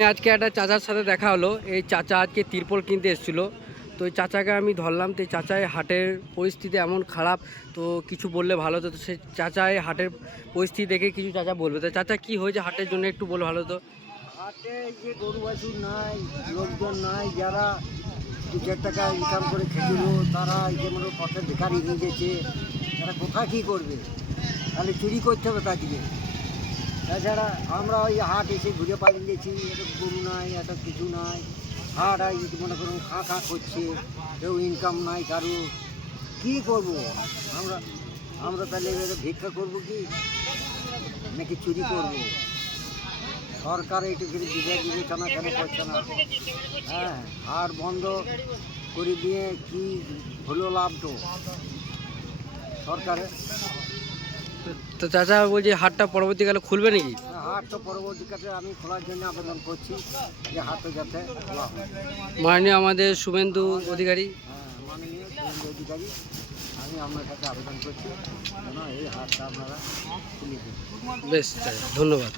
আজকে একটা চাচার সাথে দেখা হলো। এই চাচা আজকে তিরপল কিনতে এসেছিলো। তো এই চাচাকে আমি ধরলাম। তো এই চাচায় হাটের পরিস্থিতি এমন খারাপ, তো কিছু বললে ভালো হতো। তো সে চাচায় হাটের পরিস্থিতি দেখে কিছু চাচা বলবে। তো চাচা কি হয়েছে হাটের জন্য একটু বলে ভালো হতো। হাটে যে গরু বাছুর নাই, লোকজন নাই, যারা দু চার টাকা ইনকাম করে খেছিল, তারা এই যে মনে পথে বেকারি হয়ে গেছে। তারা কোথায় কী করবে? তাহলে চুরি করতে হবে তাদেরকে। তাছাড়া আমরা ওই হাট এসে ঘুরে পালিয়ে গেছি, এত গরু নাই, এত কিছু নাই। হাট এই মনে করুন খা খা করছে, কেউ ইনকাম নাই কারু। কী করবো আমরা? আমরা তাহলে এবারে ভিক্ষা করবো কি নাকি চুরি করবো? সরকার একটু বিবেচনা কেন করছে না? হ্যাঁ, হাট বন্ধ করে দিয়ে কি হলো লাভ তো সরকারের? তো চাচা বলছে হাটটা পরবর্তীকালে খুলবে নাকি? হাট তো পরবর্তীকালে আমি খোলার জন্য আবেদন করছি, যে হাটটা যাতে খোলা হয়। মাননীয় আমাদের শুভেন্দু অধিকারী। হ্যাঁ, মাননীয় শুভেন্দু অধিকারী, আমি আপনার কাছে আবেদন করছি যেন এই হাটটা আপনারা খুলে দেন। বেশ চাচা, ধন্যবাদ।